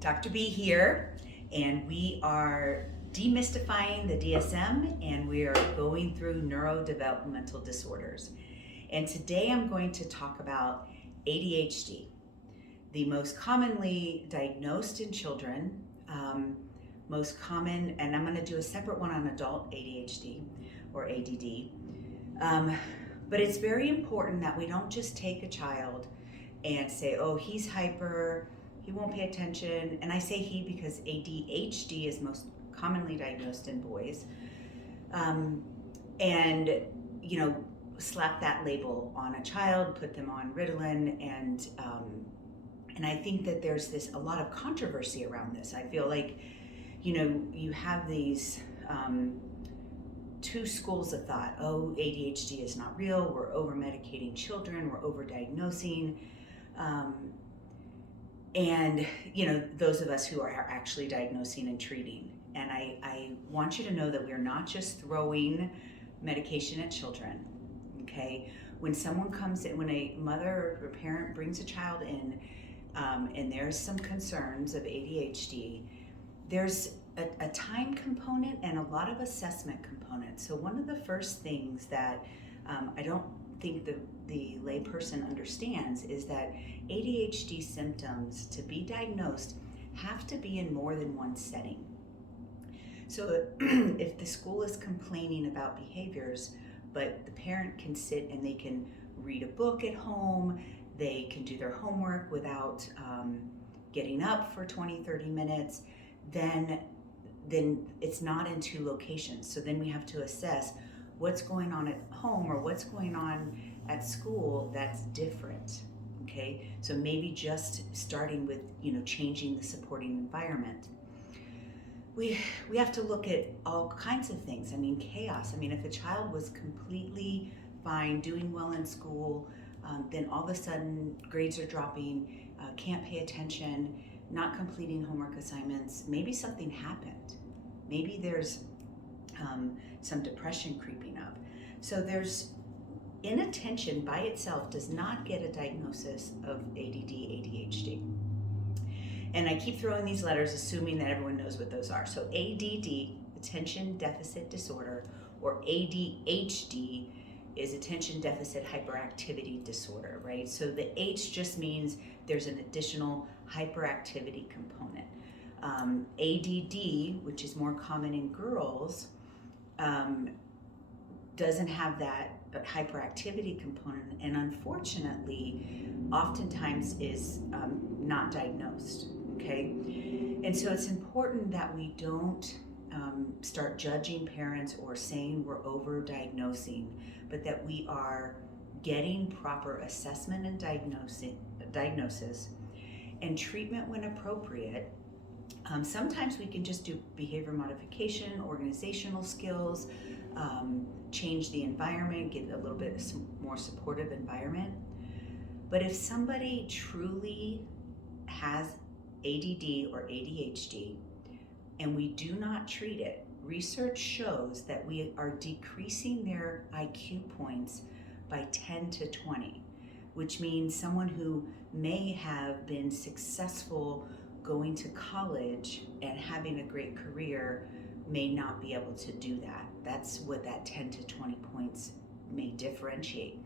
Dr. B here, and we are demystifying the DSM, and we are going through neurodevelopmental disorders. And today I'm going to talk about ADHD, the most commonly diagnosed in children, most common, and I'm going to do a separate one on adult ADHD or ADD. But it's very important that we don't just take a child and say, oh, he's hyper, he won't pay attention. And I say he because ADHD is most commonly diagnosed in boys. And, slap that label on a child, put them on Ritalin, and I think that there's a lot of controversy around this. I feel like, you have these two schools of thought. Oh, ADHD is not real. We're over-medicating children. We're over-diagnosing. And, those of us who are actually diagnosing and treating. And I want you to know that we're not just throwing medication at children, okay? When someone comes in, when a mother or a parent brings a child in, and there's some concerns of ADHD, there's a time component and a lot of assessment components. So one of the first things that I don't think the layperson understands is that ADHD symptoms, to be diagnosed, have to be in more than one setting. So if the school is complaining about behaviors, but the parent can sit and they can read a book at home, they can do their homework without getting up for 20-30 minutes, then it's not in two locations. So then we have to assess what's going on at home or what's going on at school that's different, okay? So maybe just starting with, changing the supporting environment. We have to look at all kinds of things. Chaos. If a child was completely fine, doing well in school, then all of a sudden grades are dropping, can't pay attention, not completing homework assignments, maybe something happened. Maybe there's some depression creeping up. So inattention by itself does not get a diagnosis of ADD, ADHD. And I keep throwing these letters assuming that everyone knows what those are. So ADD, attention deficit disorder, or ADHD is attention deficit hyperactivity disorder, right? So the H just means there's an additional hyperactivity component. ADD, which is more common in girls, doesn't have that hyperactivity component, and unfortunately, oftentimes is not diagnosed, okay? And so it's important that we don't start judging parents or saying we're over-diagnosing, but that we are getting proper assessment and diagnosis and treatment when appropriate. Sometimes we can just do behavior modification, organizational skills, change the environment, give a little bit more supportive environment. But if somebody truly has ADD or ADHD and we do not treat it, research shows that we are decreasing their IQ points by 10 to 20, which means someone who may have been successful going to college and having a great career may not be able to do that. That's what that 10 to 20 points may differentiate.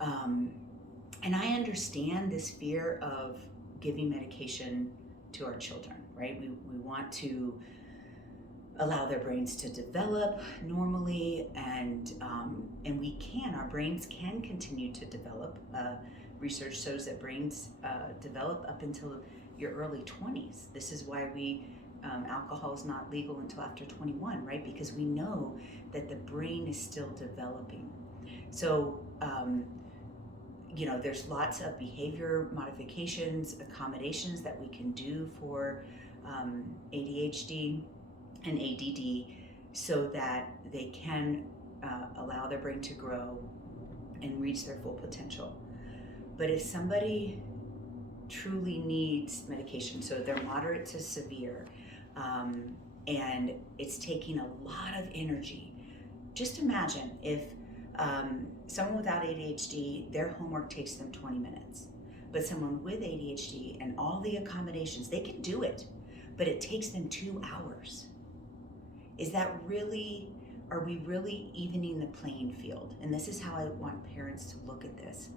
And I understand this fear of giving medication to our children, right? We want to allow their brains to develop normally, and we can. Our brains can continue to develop. Research shows that brains develop up until your early 20s. This is why alcohol is not legal until after 21, right? Because we know that the brain is still developing. So, there's lots of behavior modifications, accommodations that we can do for ADHD and ADD so that they can allow their brain to grow and reach their full potential. But if somebody truly needs medication, so they're moderate to severe, and it's taking a lot of energy. Just imagine if someone without ADHD, their homework takes them 20 minutes. But someone with ADHD and all the accommodations, they can do it, but it takes them 2 hours. Is that really, are we really evening the playing field? And this is how I want parents to look at this.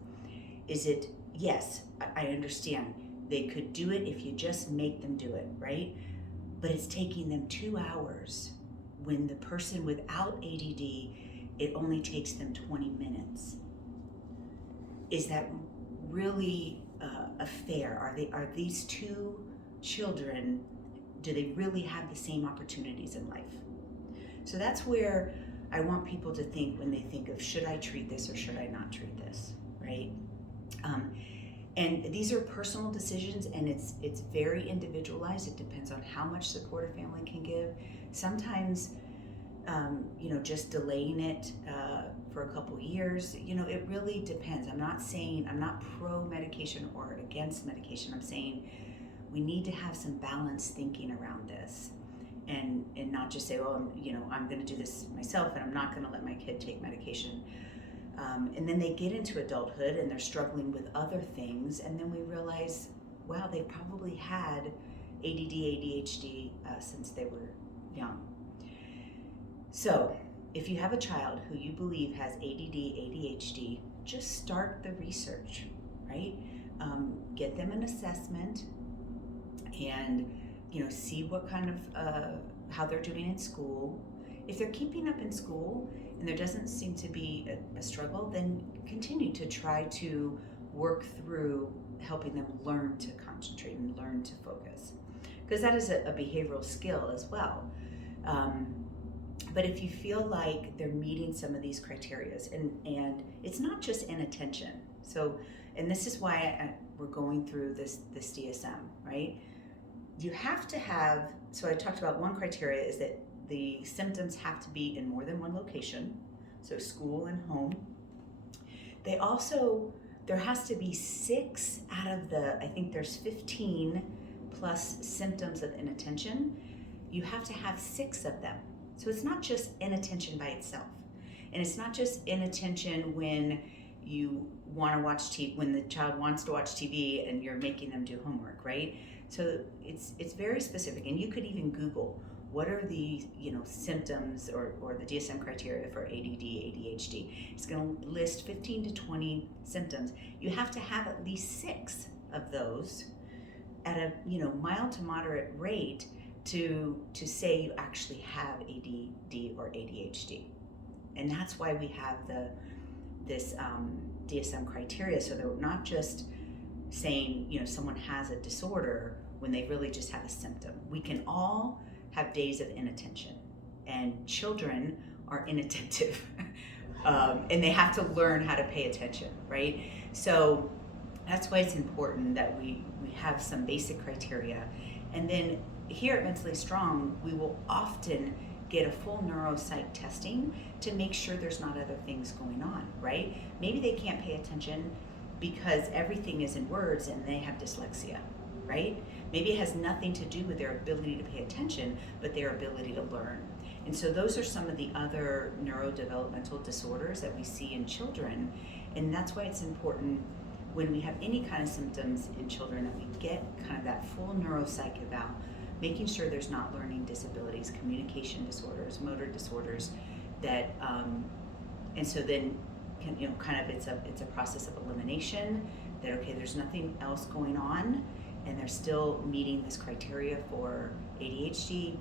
Is it, yes, I understand they could do it if you just make them do it, right? But it's taking them 2 hours when the person without ADD, it only takes them 20 minutes. Is that really a fair? Are these two children, do they really have the same opportunities in life? So that's where I want people to think when they think of, should I treat this or should I not treat this, right? And these are personal decisions, and it's very individualized. It depends on how much support a family can give. Sometimes, just delaying it for a couple years, it really depends. I'm not pro medication or against medication. I'm saying we need to have some balanced thinking around this, and not just say, I'm going to do this myself, and I'm not going to let my kid take medication. And then they get into adulthood and they're struggling with other things, and then we realize, wow, they probably had ADD, ADHD since they were young. So if you have a child who you believe has ADD, ADHD, just start the research, right? Get them an assessment and see what kind of how they're doing in school. If they're keeping up in school and there doesn't seem to be a struggle, then continue to try to work through helping them learn to concentrate and learn to focus, because that is a behavioral skill as well. But if you feel like they're meeting some of these criteria, and it's not just inattention. So, and this is why we're going through this DSM, right? You have to have, so I talked about one criteria is that the symptoms have to be in more than one location, so school and home. There has to be 6 out of I think there's 15 plus symptoms of inattention. You have to have 6 of them. So it's not just inattention by itself. And it's not just inattention when you want to watch TV, when the child wants to watch TV and you're making them do homework, right? So it's very specific. And you could even Google, what are the symptoms or the DSM criteria for ADD, ADHD? It's going to list 15 to 20 symptoms. You have to have at least 6 of those at a mild to moderate rate to say you actually have ADD or ADHD. And that's why we have this DSM criteria, so they're not just saying someone has a disorder when they really just have a symptom. We can all have days of inattention, and children are inattentive and they have to learn how to pay attention, right? So that's why it's important that we have some basic criteria. And then here at Mentally Strong, we will often get a full neuropsych testing to make sure there's not other things going on, right? Maybe they can't pay attention because everything is in words and they have dyslexia, right? Maybe it has nothing to do with their ability to pay attention, but their ability to learn. And so those are some of the other neurodevelopmental disorders that we see in children. And that's why it's important when we have any kind of symptoms in children that we get kind of that full neuropsych eval, making sure there's not learning disabilities, communication disorders, motor disorders, that, and so then it's a process of elimination, that okay, there's nothing else going on, and they're still meeting this criteria for ADHD,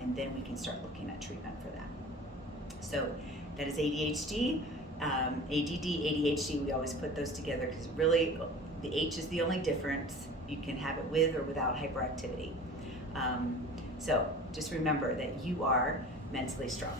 and then we can start looking at treatment for that. So that is ADHD. ADD, ADHD, we always put those together because really the H is the only difference. You can have it with or without hyperactivity. So just remember that you are mentally strong.